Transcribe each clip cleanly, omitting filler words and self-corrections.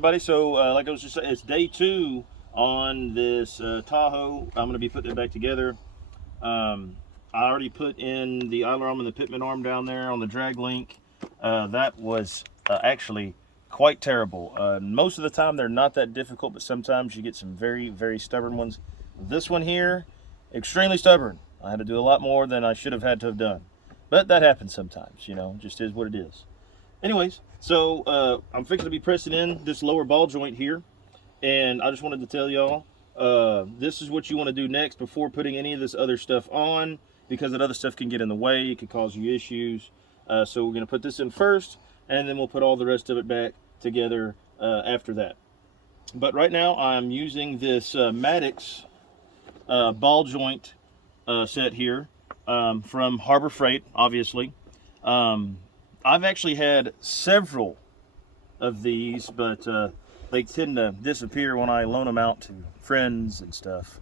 everybody. So like I was just saying, it's day 2 on this Tahoe. I'm going to be putting it back together. I already put in the idler arm and the pitman arm down there on the drag link. That was actually quite terrible. Most of the time they're not that difficult, but sometimes you get some very, very stubborn ones. This one here, extremely stubborn. I had to do a lot more than I should have had to have done. But that happens sometimes, you know, just is what it is. Anyways, so I'm fixing to be pressing in this lower ball joint here, and I just wanted to tell y'all, this is what you want to do next before putting any of this other stuff on, because that other stuff can get in the way. It could cause you issues. So we're going to put this in first, and then we'll put all the rest of it back together after that. But right now I'm using this Maddox ball joint set here from Harbor Freight, obviously. I've actually had several of these, but they tend to disappear when I loan them out to friends and stuff.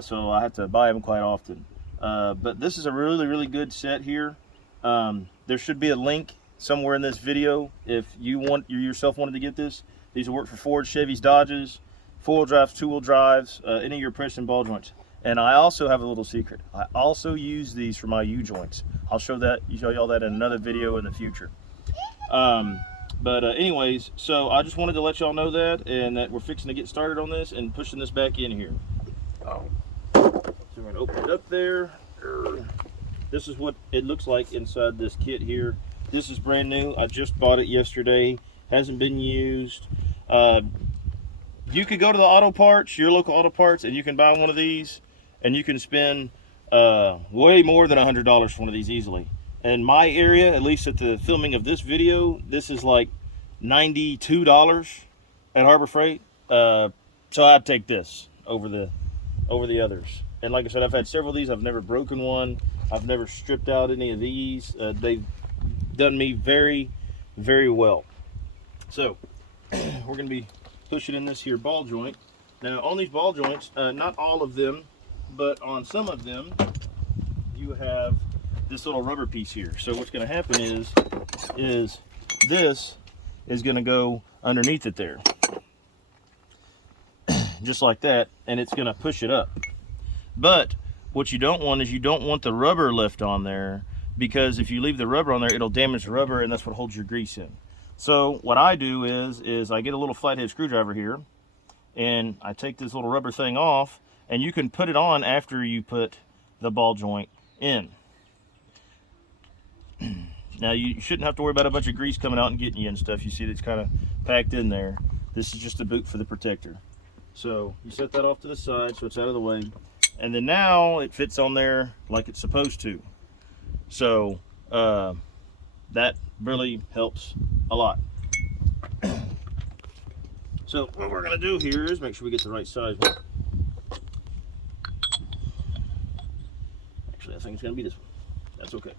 So I have to buy them quite often. But this is a really, really good set here. There should be a link somewhere in this video if you yourself wanted to get this. These will work for Ford, Chevys, Dodges, 4-wheel drives, 2-wheel drives, any of your press and ball joints. And I also have a little secret. I also use these for my U-joints. I'll show y'all that in another video in the future. Anyways, so I just wanted to let y'all know that, and that we're fixing to get started on this and pushing this back in here. So we're going to open it up there. This is what it looks like inside this kit here. This is brand new. I just bought it yesterday. Hasn't been used. You could go to the auto parts, your local auto parts, and you can buy one of these, and you can spend way more than $100 for one of these easily. In my area, at least at the filming of this video, this is like $92 at Harbor Freight. So I'd take this over the others. And like I said, I've had several of these. I've never broken one. I've never stripped out any of these. They've done me very, very well. So we're going to be pushing in this here ball joint. Now on these ball joints, not all of them, but on some of them, you have this little rubber piece here. So what's going to happen is this is going to go underneath it there, just like that, and it's going to push it up. But what you don't want is you don't want the rubber left on there, because if you leave the rubber on there, it'll damage the rubber, and that's what holds your grease in. So what I do is I get a little flathead screwdriver here, and I take this little rubber thing off, and you can put it on after you put the ball joint in. Now you shouldn't have to worry about a bunch of grease coming out and getting you and stuff. You see that's kind of packed in there. This is just a boot for the protector. So you set that off to the side so it's out of the way. And then now it fits on there like it's supposed to. So that really helps a lot. So what we're going to do here is make sure we get the right size one. Actually, I think it's going to be this one. That's okay.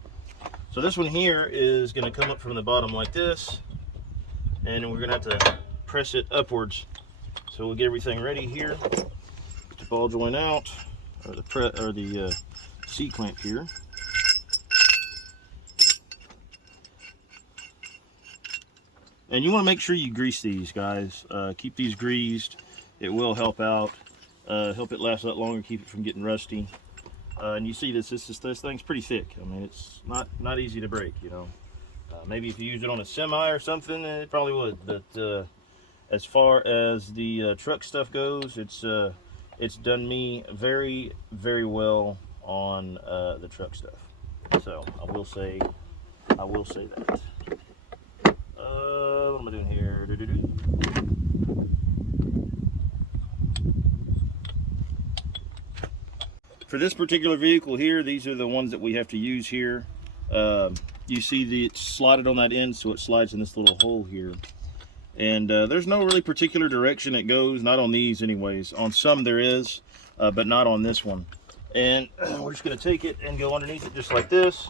So this one here is going to come up from the bottom like this, and we're going to have to press it upwards. So we'll get everything ready here. Get the ball joint out, or the C clamp here. And you want to make sure you grease these, guys. Keep these greased. It will help out. Help it last a lot longer. Keep it from getting rusty. And you see this thing's pretty thick. I mean, it's not easy to break, you know. Maybe if you use it on a semi or something, it probably would. But as far as the truck stuff goes, it's done me very, very well on the truck stuff. So I will say that. What am I doing here? For this particular vehicle here, these are the ones that we have to use here. You see it's slotted on that end, so it slides in this little hole here. And there's no really particular direction it goes, not on these anyways. On some there is, but not on this one. And we're just going to take it and go underneath it just like this.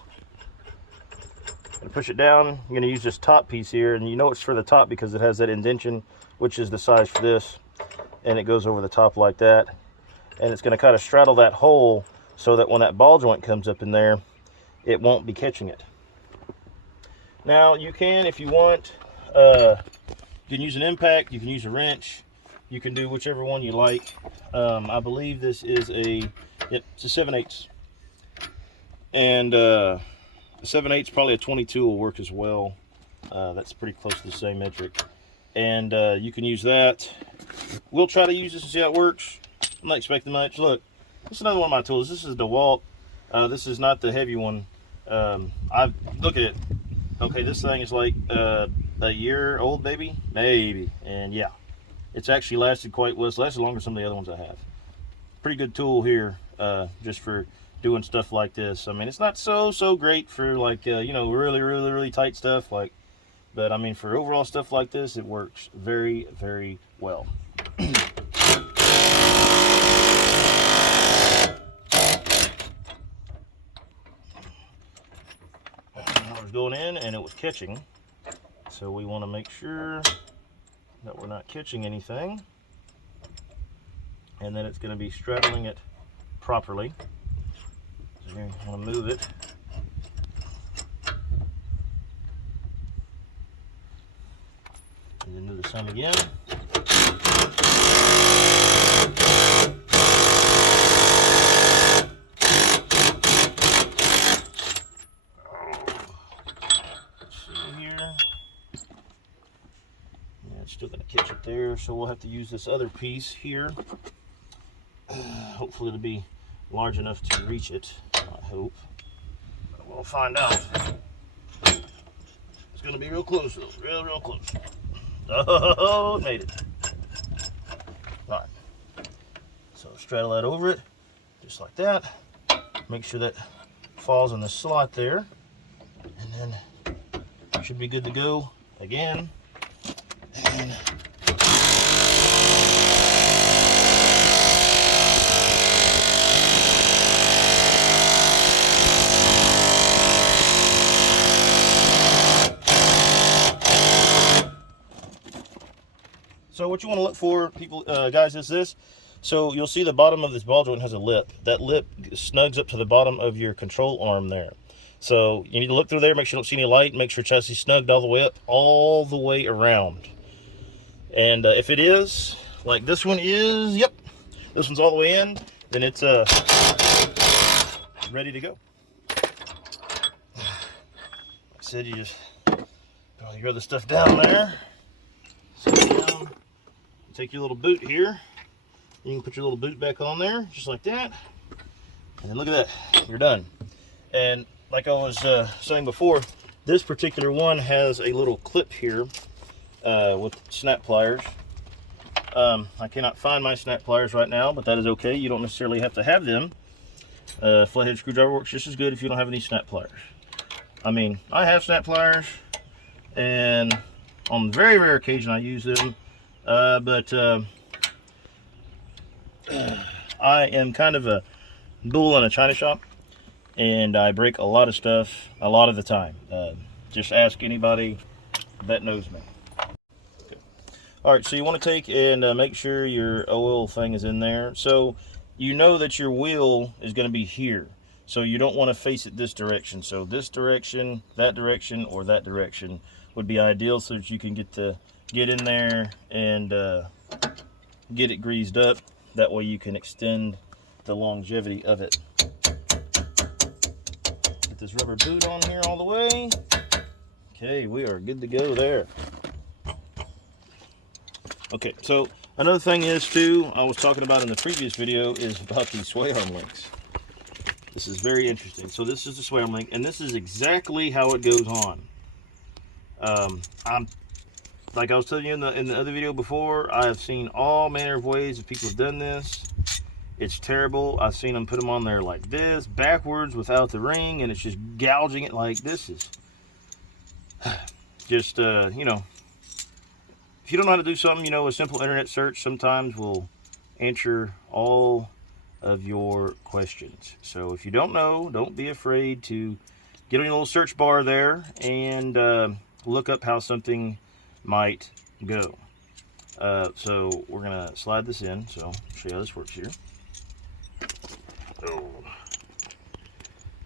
And push it down. I'm going to use this top piece here, and you know it's for the top because it has that indentation, which is the size for this, and it goes over the top like that. And it's going to kind of straddle that hole so that when that ball joint comes up in there, it won't be catching it. Now you can, if you want, You can use an impact, you can use a wrench, you can do whichever one you like. I believe this is a, yep, it's a 7/8. And 7/8, probably a 22 will work as well. That's pretty close to the same metric. And you can use that. We'll try to use this and see how it works. I'm not expecting much. Look, this is another one of my tools. This is DeWalt. This is not the heavy one. Look at it. Okay, this thing is like a year old, maybe. And yeah, it's actually lasted quite well. It's lasted longer than some of the other ones I have. Pretty good tool here, just for doing stuff like this. I mean, it's not so great for like you know, really tight stuff, like, but I mean, for overall stuff like this, it works very well. I was going in and it was catching, so we want to make sure that we're not catching anything, and then it's going to be straddling it properly. So you want to move it. And then do the same again. Still going to catch it there, so we'll have to use this other piece here. Hopefully it'll be large enough to reach it, I hope. But we'll find out. It's going to be real close though, real close. Oh, it made it. Alright, so straddle that over it, just like that. Make sure that falls in the slot there, and then should be good to go again. And so what you want to look for, people, guys, is this. So you'll see the bottom of this ball joint has a lip. That lip snugs up to the bottom of your control arm there. So you need to look through there, make sure you don't see any light, make sure chassis snugged all the way up, all the way around. And if it is, like this one is, yep, this one's all the way in, then it's ready to go. Like I said, you just throw your other stuff down there, sit down, take your little boot here. You can put your little boot back on there, just like that. And then look at that, you're done. And like I was saying before, this particular one has a little clip here with snap pliers. I cannot find my snap pliers right now, but that is okay. You don't necessarily have to have them. Flathead screwdriver works just as good if you don't have any snap pliers. I mean, I have snap pliers, and on very rare occasion I use them, but I am kind of a bull in a china shop, and I break a lot of stuff a lot of the time. Just ask anybody that knows me. Okay. All right, so you want to take and make sure your oil thing is in there. So you know that your wheel is going to be here, so you don't want to face it this direction. So this direction, or that direction would be ideal, so that you can get in there and get it greased up. That way you can extend the longevity of it. Get this rubber boot on here all the way. Okay, we are good to go there. Okay, so another thing is too, I was talking about in the previous video, is about these sway arm links. This is very interesting. So this is the sway arm link, and this is exactly how it goes on. Like I was telling you in the other video before, I have seen all manner of ways that people have done this. It's terrible. I've seen them put them on there like this, backwards without the ring, and it's just gouging it. Like, this is just, you know, if you don't know how to do something, you know, a simple internet search sometimes will answer all of your questions. So if you don't know, don't be afraid to get on your little search bar there and look up how something might go. So we're gonna slide this in, so I'll show you how this works here. Oh.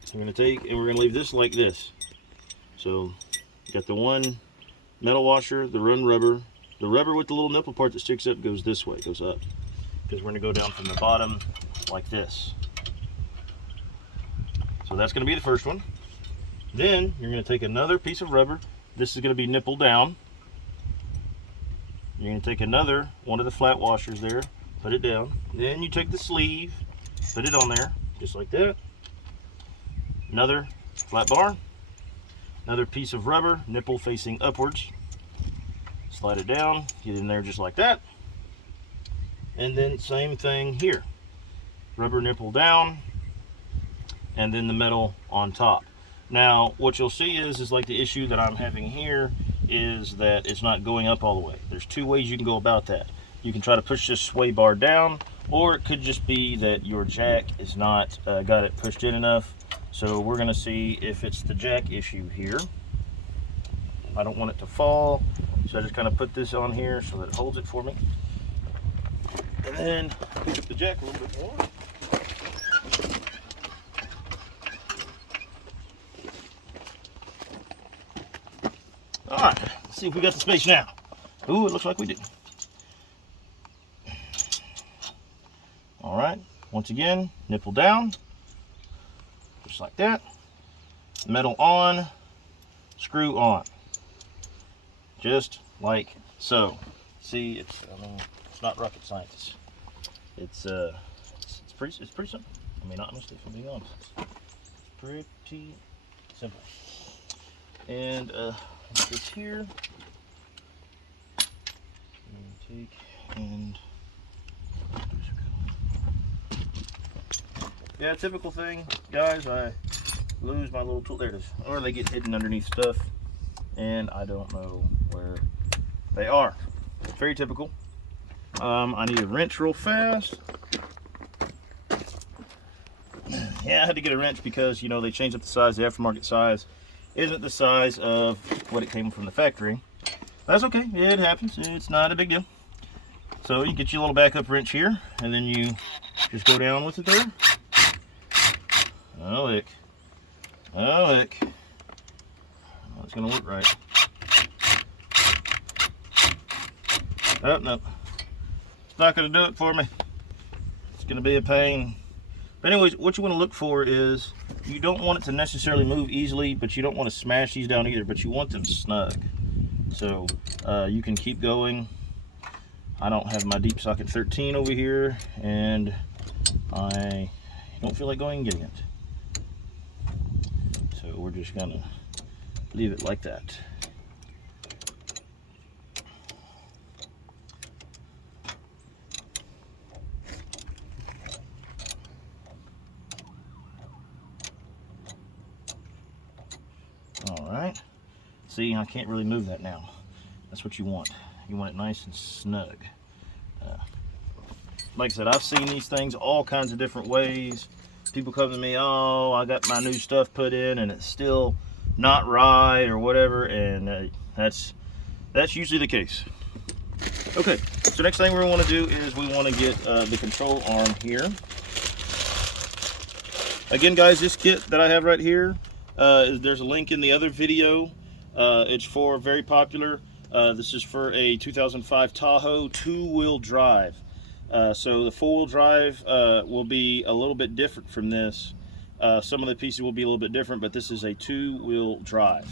So we're gonna take and we're gonna leave this like this. So you got the one metal washer, the run rubber, the rubber with the little nipple part that sticks up goes this way, goes up. Because we're going to go down from the bottom like this. So that's going to be the first one. Then you're going to take another piece of rubber. This is going to be nipple down. You're going to take another one of the flat washers there, put it down. Then you take the sleeve, put it on there, just like that. Another flat bar. Another piece of rubber, nipple facing upwards. Slide it down, get in there just like that. And then same thing here. Rubber nipple down, and then the metal on top. Now, what you'll see is like the issue that I'm having here is that it's not going up all the way. There's two ways you can go about that. You can try to push this sway bar down, or it could just be that your jack is not got it pushed in enough. So we're gonna see if it's the jack issue here. I don't want it to fall, so I just kind of put this on here so that it holds it for me. And then pick up the jack a little bit more. All right, let's see if we got the space now. Ooh, it looks like we do. All right, once again, nipple down, just like that. Metal on, screw on, just like so. See, it's not rocket science. It's pretty simple. I mean, honestly, if I'm being honest, it's pretty simple. And this here, take and yeah, typical thing, guys. I lose my little tool. There it is, or they get hidden underneath stuff, and I don't know where they are. Very typical. I need a wrench real fast. Yeah, I had to get a wrench because, you know, they changed up the size. The aftermarket size isn't the size of what it came from the factory. That's okay. It happens. It's not a big deal. So you get your little backup wrench here, and then you just go down with it there. Oh, heck. Oh, heck. Oh, it's going to work right. Oh, no. It's not going to do it for me. It's going to be a pain. But anyways, what you want to look for is you don't want it to necessarily move easily, but you don't want to smash these down either, but you want them snug. So you can keep going. I don't have my deep socket 13 over here, and I don't feel like going and getting it. So we're just going to leave it like that. Alright, see, I can't really move that now. That's what you want. You want it nice and snug. Like I said, I've seen these things all kinds of different ways. People come to me, oh, I got my new stuff put in and it's still not right or whatever, and that's usually the case. Okay, so next thing we want to do is we want to get the control arm here. Again, guys, this kit that I have right here, there's a link in the other video. It's for very popular. This is for a 2005 Tahoe 2-wheel drive. So the 4-wheel drive will be a little bit different from this. Some of the pieces will be a little bit different, but this is a 2-wheel drive.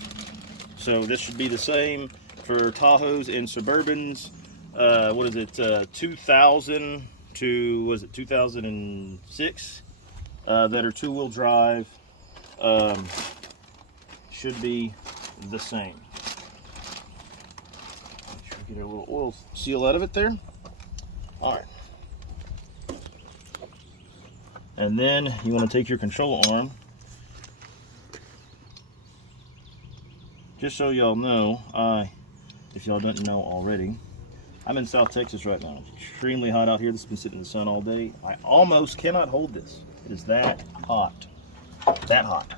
So this should be the same for Tahoes and Suburbans. What is it? 2000 to, was it 2006? That are 2-wheel drive. Should be the same. Make sure we get a little oil seal out of it there. All right. And then you want to take your control arm. Just so y'all know, if y'all didn't know already, I'm in South Texas right now. It's extremely hot out here. This has been sitting in the sun all day. I almost cannot hold this. It is that hot. That hot.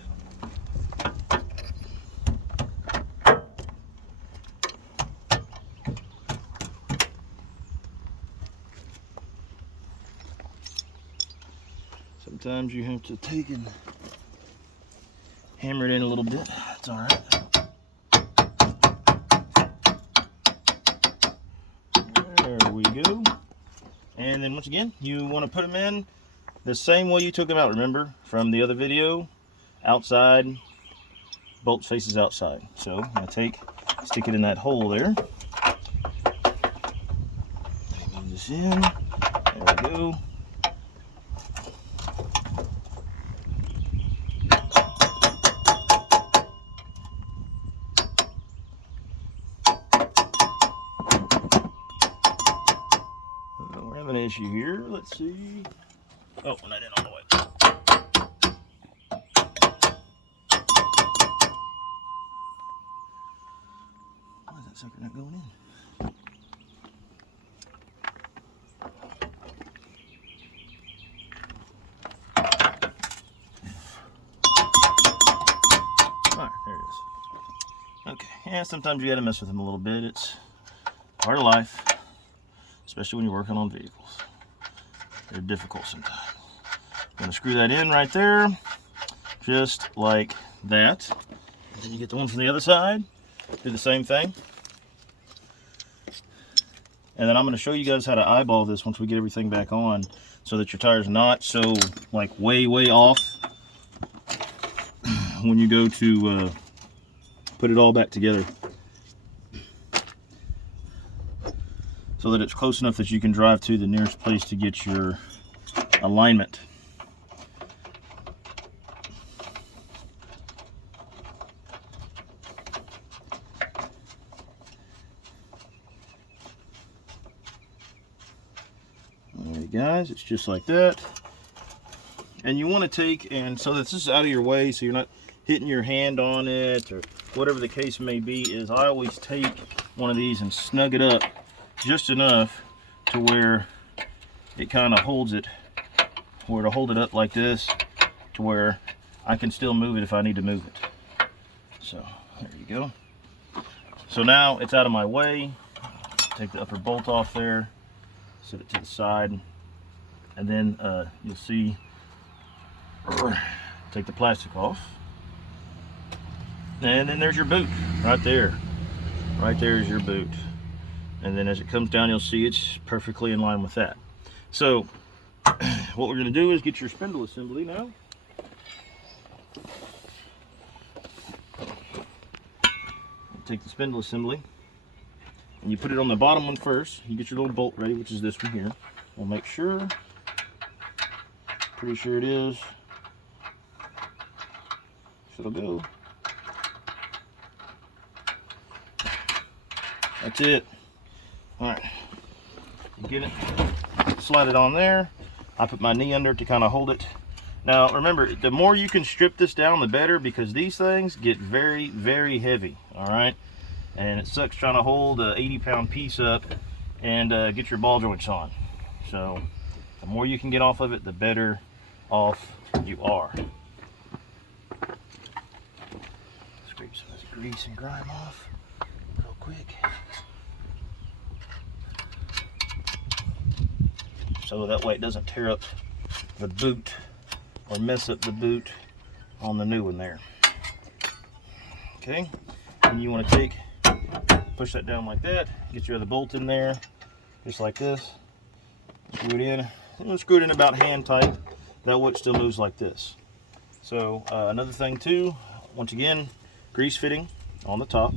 Sometimes you have to take and hammer it in a little bit. That's all right. There we go. And then once again, you want to put them in the same way you took them out. Remember from the other video, outside, bolt faces outside. So I'm going to stick it in that hole there. Move this in. There we go. We're having an issue here. Let's see. Oh, not in all the way. Why is that sucker not going in? Alright, there it is. Okay, yeah, sometimes you gotta mess with them a little bit. It's part of life, especially when you're working on vehicles. They're difficult sometimes. I'm gonna screw that in right there, just like that. And then you get the one from the other side, do the same thing. And then I'm gonna show you guys how to eyeball this once we get everything back on, so that your tire's not so like way off when you go to put it all back together. So that it's close enough that you can drive to the nearest place to get your alignment. Alright guys, it's just like that. And you want to take, and so that this is out of your way, so you're not hitting your hand on it or whatever the case may be, is I always take one of these and snug it up just enough to where it kind of holds it, or to hold it up like this to where I can still move it if I need to move it. So there you go. So now it's out of my way. Take the upper bolt off there, set it to the side, and then you'll see, take the plastic off, and then there's your boot right there. Right there is your boot. And then as it comes down, you'll see it's perfectly in line with that. So what we're going to do is get your spindle assembly now. Take the spindle assembly and you put it on the bottom one first. You get your little bolt ready, which is this one here. We'll make sure. Pretty sure it is. So it'll go. That's it. Alright, you get it, slide it on there. I put my knee under it to kind of hold it. Now remember, the more you can strip this down, the better, because these things get very heavy. Alright, and it sucks trying to hold a 80-pound piece up and get your ball joints on. So the more you can get off of it, the better off you are. Scrape some of this grease and grime off real quick. So that way it doesn't tear up the boot or mess up the boot on the new one there. Okay, and you want to push that down like that, get your other bolt in there, just like this, screw it in, and screw it in about hand tight, that way it still moves like this. So another thing too, once again, grease fitting on the top.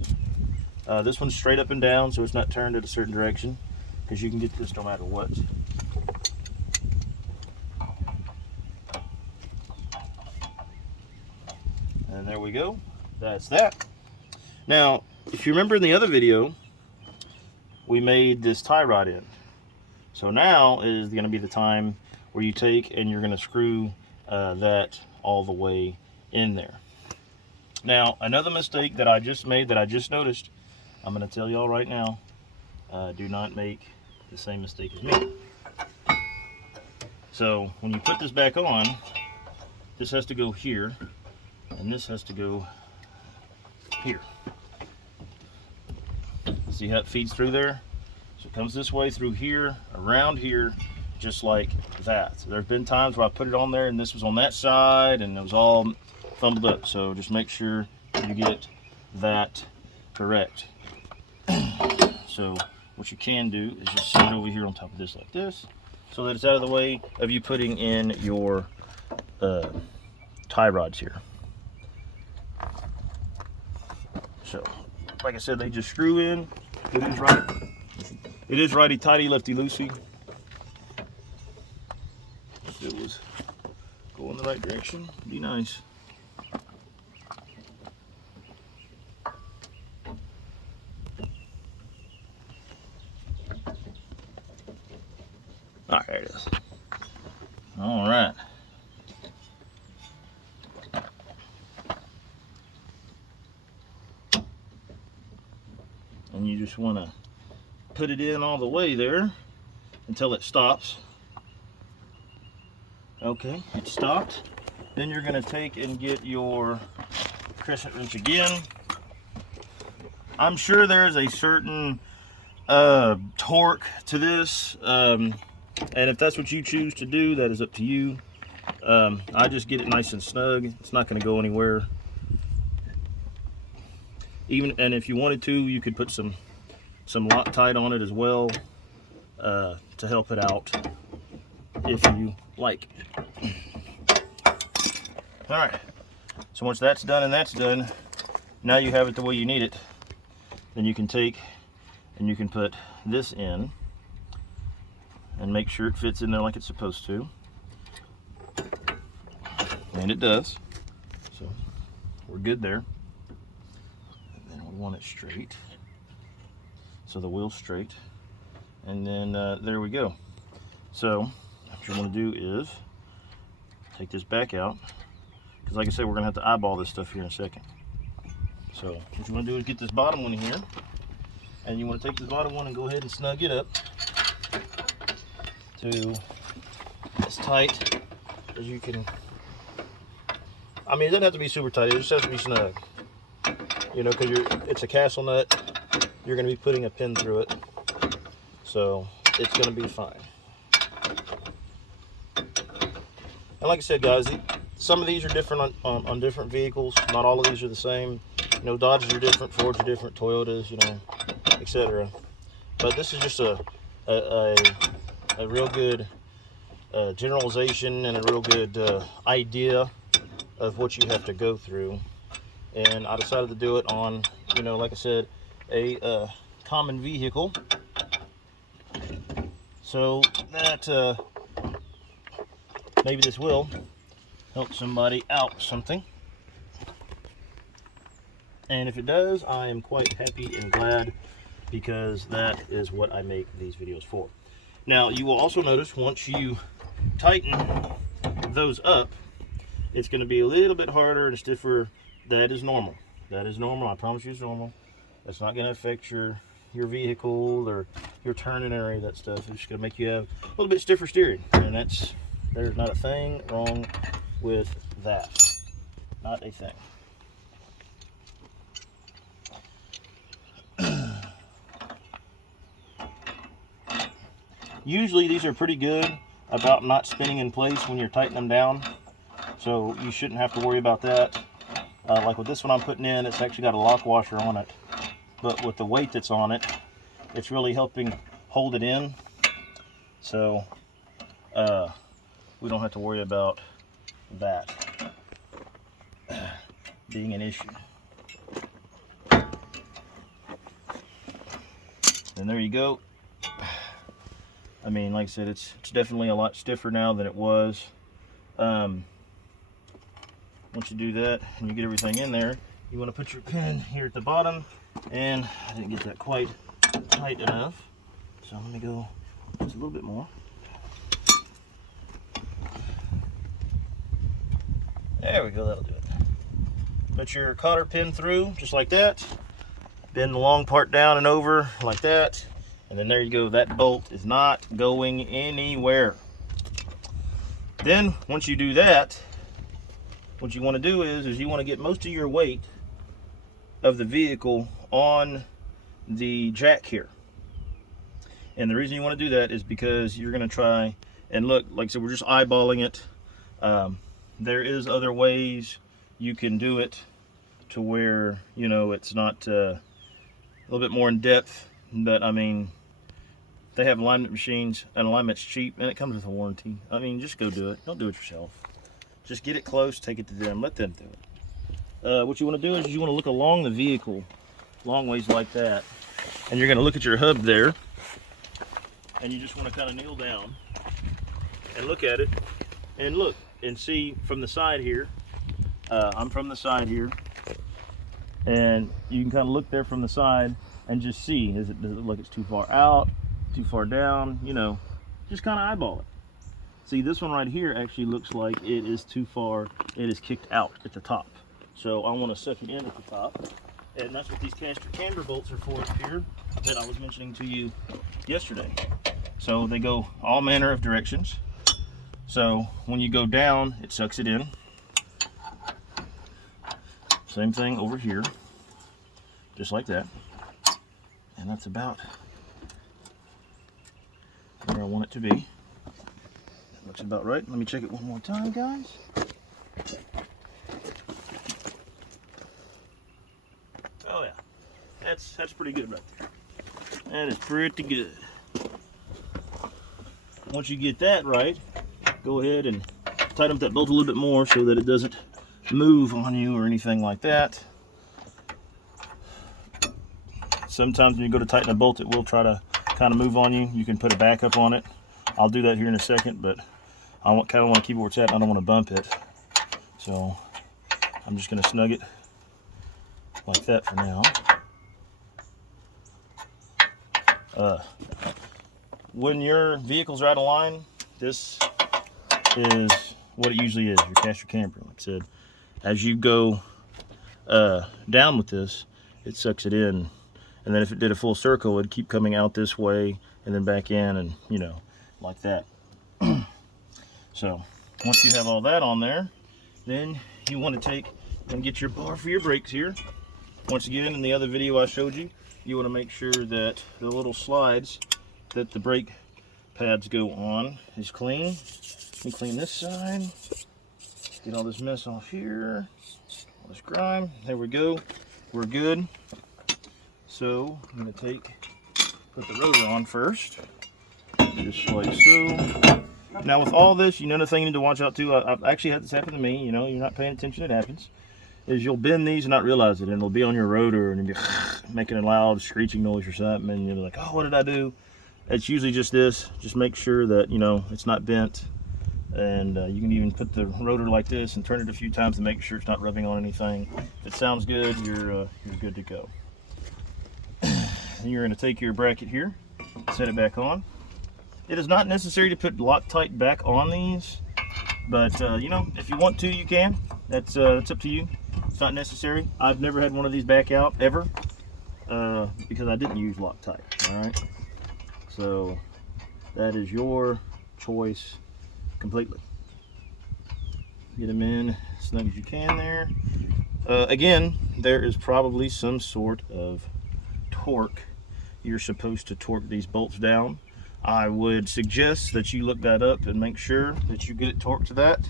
This one's straight up and down, so it's not turned in a certain direction, because you can get this no matter what. And there we go. That's that. Now, if you remember in the other video, we made this tie rod in. So now is going to be the time where you take and you're going to screw that all the way in there. Now, another mistake that I just made, that I just noticed, I'm going to tell y'all right now, do not make the same mistake as me. So when you put this back on, this has to go here, and this has to go here. See how it feeds through there? So it comes this way through here, around here, just like that. So there's been times where I put it on there and this was on that side and it was all fumbled up. So just make sure you get that correct. So what you can do is just set it over here on top of this like this, so that it's out of the way of you putting in your tie rods here. So, like I said, they just screw in. It is righty tighty, lefty loosey. If it was going the right direction, it'd be nice. All right, there it is. All right. And you just want to put it in all the way there until it stops. Okay, it stopped. Then you're going to take and get your crescent wrench again. I'm sure there's a certain torque to this, and if that's what you choose to do, that is up to you. I just get it nice and snug. It's not going to go anywhere. And if you wanted to, you could put some Loctite on it as well, to help it out if you like. All right, so once that's done and that's done, now you have it the way you need it. Then you can take and you can put this in and make sure it fits in there like it's supposed to. And it does. So we're good there. And then we want it straight. So the wheel's straight. And then there we go. So what you want to do is take this back out. Because like I said, we're going to have to eyeball this stuff here in a second. So what you want to do is get this bottom one here. And you want to take this bottom one and go ahead and snug it up to as tight as you can. I mean, it doesn't have to be super tight, it just has to be snug. You know, because it's a castle nut, you're going to be putting a pin through it. So it's going to be fine. And like I said, guys, some of these are different on different vehicles. Not all of these are the same. You know, Dodges are different, Fords are different, Toyotas, you know, etc. But this is just a real good generalization and a real good idea of what you have to go through. And I decided to do it on, you know, like I said, a common vehicle, so that maybe this will help somebody out something. And if it does, I am quite happy and glad, because that is what I make these videos for. Now, you will also notice once you tighten those up, it's going to be a little bit harder and stiffer. That is normal. That is normal. I promise you it's normal. That's not going to affect your vehicle or your turning or any of that stuff. It's just going to make you have a little bit stiffer steering. And there's not a thing wrong with that. Not a thing. Usually these are pretty good about not spinning in place when you're tightening them down, so you shouldn't have to worry about that. Like with this one I'm putting in, it's actually got a lock washer on it, but with the weight that's on it, it's really helping hold it in, so we don't have to worry about that being an issue. And there you go. I mean, like I said, it's definitely a lot stiffer now than it was. Once you do that and you get everything in there, you want to put your pin here at the bottom, and I didn't get that quite tight enough, so I'm going to go just a little bit more. There we go, that'll do it. Put your cotter pin through just like that, bend the long part down and over like that, and then there you go. That bolt is not going anywhere. Then once you do that, what you want to do is you want to get most of your weight of the vehicle on the jack here. And the reason you want to do that is because you're going to try and look, like I said, we're just eyeballing it. There is other ways you can do it to where, you know, it's not a little bit more in depth, but I mean, They have alignment machines, and alignment's cheap, and it comes with a warranty. I mean, just go do it. Don't do it yourself. Just get it close, take it to them, let them do it. What you want to do is you want to look along the vehicle, long ways like that, and you're going to look at your hub there, and you just want to kind of kneel down and look at it, and look and see from the side here. I'm from the side here, and you can kind of look there from the side and just see, does it look like it's too far out, too far down, you know, just kind of eyeball it. See, this one right here actually looks like it is too far, it is kicked out at the top. So I want to suck it in at the top, and that's what these caster camber bolts are for up here that I was mentioning to you yesterday. So they go all manner of directions. So when you go down, it sucks it in. Same thing over here, just like that. And that's about where I want it to be. That looks about right. Let me check it one more time, guys. Oh yeah, that's pretty good right there. That is pretty good. Once you get that right, go ahead and tighten up that bolt a little bit more so that it doesn't move on you or anything like that. Sometimes when you go to tighten a bolt, it will try to kind of move on you. You can put a backup on it. I'll do that here in a second, but I kind of want to keep it where it's at. I don't want to bump it. So I'm just going to snug it like that for now. When your vehicle's out of line, this is what it usually is, your caster camber. Like I said, as you go down with this, it sucks it in. And then if it did a full circle, it'd keep coming out this way and then back in, and you know, like that. So once you have all that on there, then you want to take and get your bar for your brakes here. Once again, in the other video I showed you, you want to make sure that the little slides that the brake pads go on is clean. Let me clean this side. Get all this mess off here. All this grime. There we go. We're good. So I'm going to put the rotor on first, just like so. Now with all this, you know, another thing you need to watch out too, I've actually had this happen to me, you know, you're not paying attention, it happens, is you'll bend these and not realize it, and it'll be on your rotor and you'll be making a loud screeching noise or something, and you're like, oh, what did I do? It's usually just this. Just make sure that, you know, it's not bent, and you can even put the rotor like this and turn it a few times to make sure it's not rubbing on anything. If it sounds good, you're good to go. And you're going to take your bracket here, set it back on. It is not necessary to put Loctite back on these, but you know, if you want to, you can. That's up to you. It's not necessary. I've never had one of these back out ever because I didn't use Loctite. All right, so that is your choice completely. Get them in as snug as you can there. Again, there is probably some sort of torque you're supposed to torque these bolts down. I would suggest that you look that up and make sure that you get it torqued to that.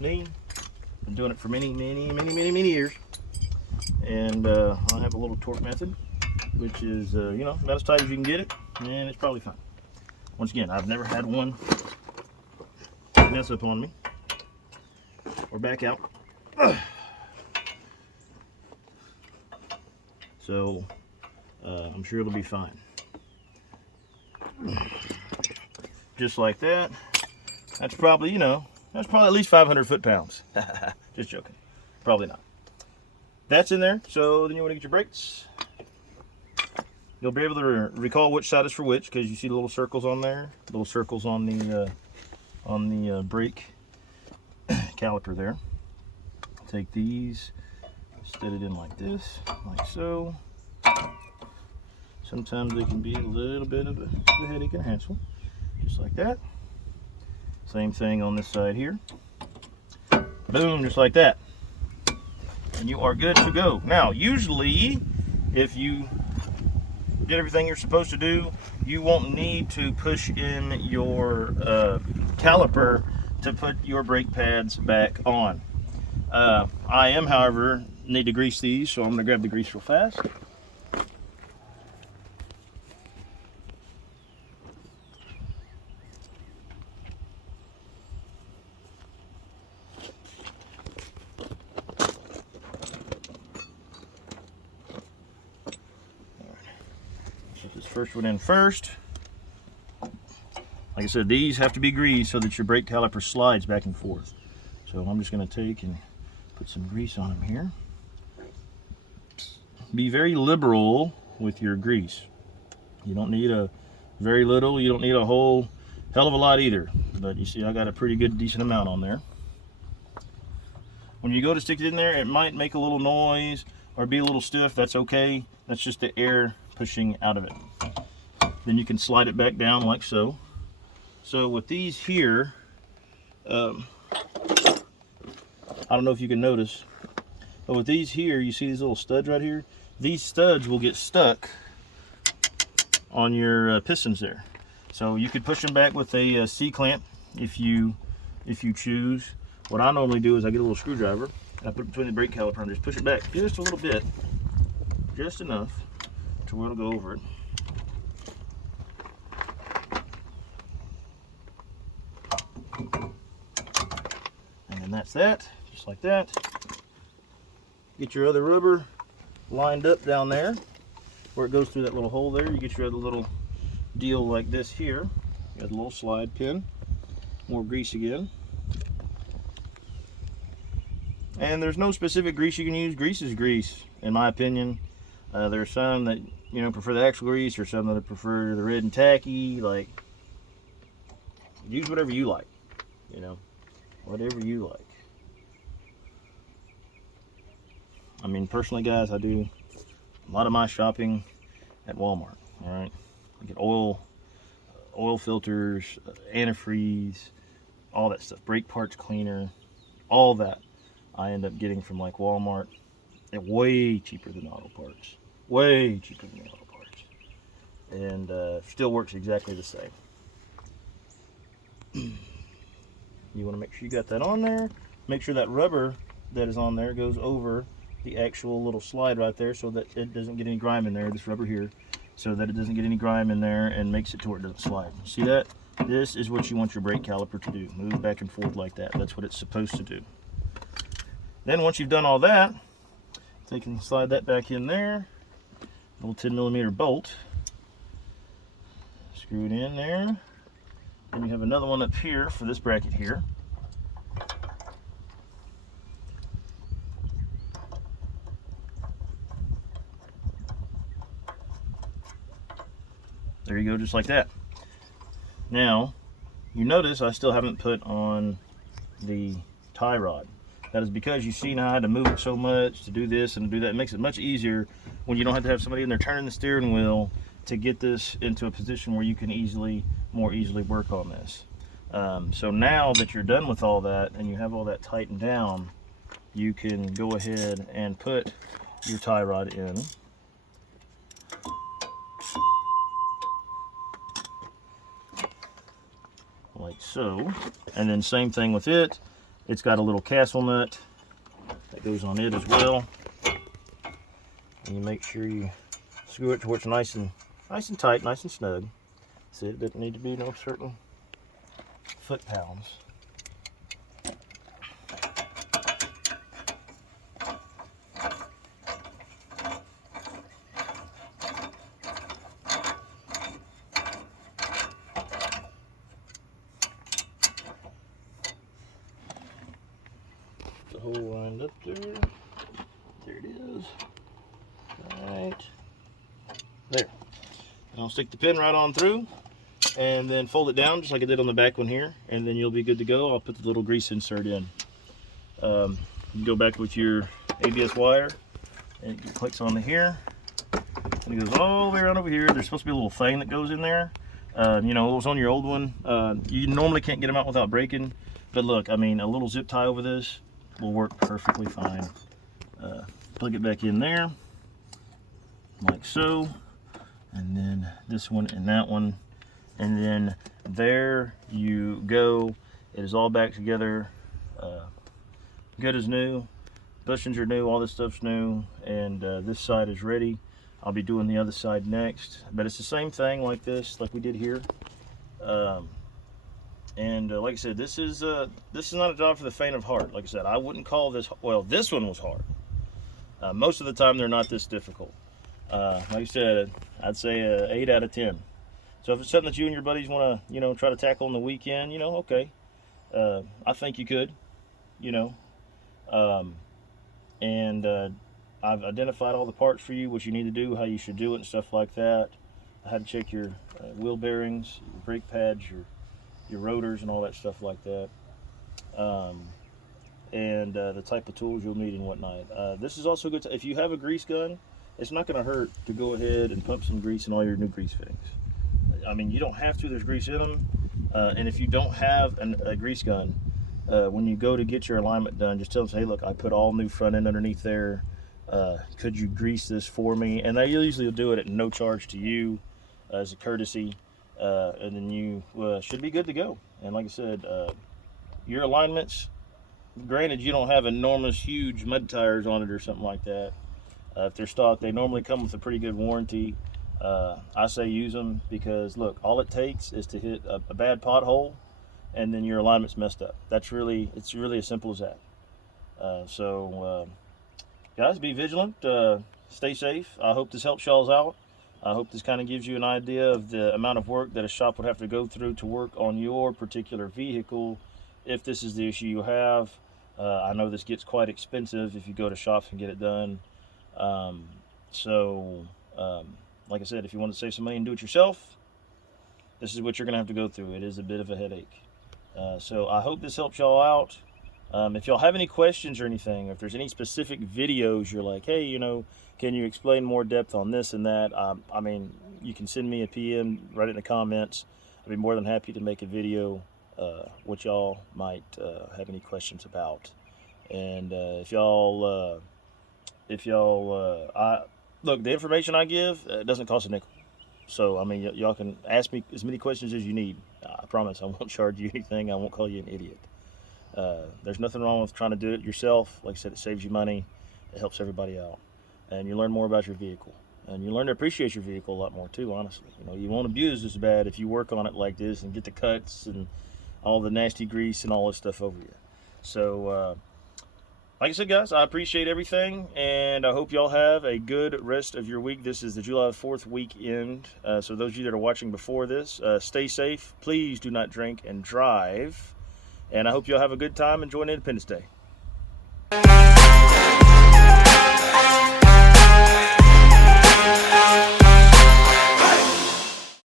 Me, I've been doing it for many years, and I have a little torque method, which is you know, about as tight as you can get it, and it's probably fine. Once again, I've never had one mess up on me or back out. So I'm sure it'll be fine. Just like that. That's probably, you know, that's probably at least 500 foot-pounds. Just joking. Probably not. That's in there. So then you want to get your brakes. You'll be able to recall which side is for which, because you see the little circles on there, little circles on the brake caliper there. Take these, set it in like this, like so. Sometimes they can be a little bit of a headache and hassle, just like that. Same thing on this side here. Boom, just like that. And you are good to go. Now, usually, if you did everything you're supposed to do, you won't need to push in your caliper to put your brake pads back on. I am, however, need to grease these, so I'm going to grab the grease real fast. first one in first. Like I said, these have to be greased so that your brake caliper slides back and forth. So I'm just going to take and put some grease on them here. Be very liberal with your grease. You don't need a very little, you don't need a whole hell of a lot either. But you see, I got a pretty good, decent amount on there. When you go to stick it in there, it might make a little noise or be a little stiff. That's okay. That's just the air pushing out of it. Then you can slide it back down like so. So with these here, I don't know if you can notice, but with these here, you see these little studs right here? These studs will get stuck on your pistons there. So you could push them back with a C-clamp if you choose. What I normally do is I get a little screwdriver and I put it between the brake caliper and just push it back just a little bit, just enough to where it'll go over it. And that's that, just like that. Get your other rubber lined up down there where it goes through that little hole there. You get your other little deal like this here. You got a little slide pin, more grease again. And there's no specific grease you can use. Grease is grease, in my opinion. There's some that prefer the actual grease, or some that prefer the red and tacky. Like, use whatever you like. Whatever you like. I mean, personally, guys, I do a lot of my shopping at Walmart. All right, I get oil filters, antifreeze, all that stuff, brake parts cleaner, all that I end up getting from like Walmart at way cheaper than auto parts. Way cheaper than auto parts. And still works exactly the same. You want to make sure you got that on there. Make sure that rubber that is on there goes over the actual little slide right there so that it doesn't get any grime in there, this rubber here, so that it doesn't get any grime in there and makes it to where it doesn't slide. See that? This is what you want your brake caliper to do. Move back and forth like that. That's what it's supposed to do. Then once you've done all that, take and slide that back in there. Little 10mm bolt. Screw it in there. And you have another one up here for this bracket here. There you go, just like that. Now, you notice I still haven't put on the tie rod. That is because you see now I had to move it so much to do this and to do that. It makes it much easier when you don't have to have somebody in there turning the steering wheel to get this into a position where you can more easily work on this. So now that you're done with all that and you have all that tightened down, you can go ahead and put your tie rod in. Like so. And then same thing with it. It's got a little castle nut that goes on it as well. And you make sure you screw it to where it's nice and tight, nice and snug. See, it doesn't need to be no certain foot-pounds. The hole lined up there. There it is. Right there. And I'll stick the pin right on through and then fold it down just like I did on the back one here, and then you'll be good to go. I'll put the little grease insert in. You go back with your ABS wire and it clicks onto here and it goes all the way around over here. There's supposed to be a little thing that goes in there. It was on your old one. You normally can't get them out without breaking, but look, I mean, a little zip tie over this will work perfectly fine. Plug it back in there like so, and then this one and that one, and then there you go. It is all back together, good as new. Bushings are new, all this stuff's new, and this side is ready. I'll be doing the other side next, but it's the same thing like this, like we did here. Like I said, this is not a job for the faint of heart. Like I said, I wouldn't call this, well, this one was hard. Most of the time they're not this difficult. Like I said, I'd say 8 out of 10. So if it's something that you and your buddies want to, try to tackle on the weekend, okay, I think you could, you know, um, and I've identified all the parts for you, what you need to do, how you should do it, and stuff like that. I had to check your wheel bearings, your brake pads, your rotors, and all that stuff like that. Um, and the type of tools you'll need and whatnot. This is also good if you have a grease gun. It's not going to hurt to go ahead and pump some grease in all your new grease fittings. I mean, you don't have to. There's grease in them, and if you don't have a grease gun, when you go to get your alignment done, just tell them, hey, look, I put all new front end underneath there. Could you grease this for me? And they usually will do it at no charge to you as a courtesy, and then you should be good to go. And like I said, your alignments, granted, you don't have enormous, huge mud tires on it or something like that. If they're stock, they normally come with a pretty good warranty. I say use them because, look, all it takes is to hit a bad pothole, and then your alignment's messed up. It's really as simple as that. Guys, be vigilant. Stay safe. I hope this helps y'all out. I hope this kind of gives you an idea of the amount of work that a shop would have to go through to work on your particular vehicle if this is the issue you have. I know this gets quite expensive if you go to shops and get it done. Um, so, like I said, if you want to save some money and do it yourself, this is what you're going to have to go through. It is a bit of a headache. So I hope this helps y'all out. If y'all have any questions or anything, or if there's any specific videos you're like, hey, can you explain more depth on this and that? I mean, you can send me a PM, write it in the comments. I'd be more than happy to make a video what y'all might have any questions about. And if y'all look, the information I give doesn't cost a nickel. So I mean, y'all can ask me as many questions as you need. I promise I won't charge you anything. I won't call you an idiot. There's nothing wrong with trying to do it yourself. Like I said, it saves you money. It helps everybody out, and you learn more about your vehicle, and you learn to appreciate your vehicle a lot more too. Honestly, you won't abuse as bad if you work on it like this and get the cuts and all the nasty grease and all this stuff over you. So, like I said, guys, I appreciate everything, and I hope y'all have a good rest of your week. This is the July 4th weekend, so those of you that are watching before this, stay safe. Please do not drink and drive, and I hope y'all have a good time enjoying Independence Day.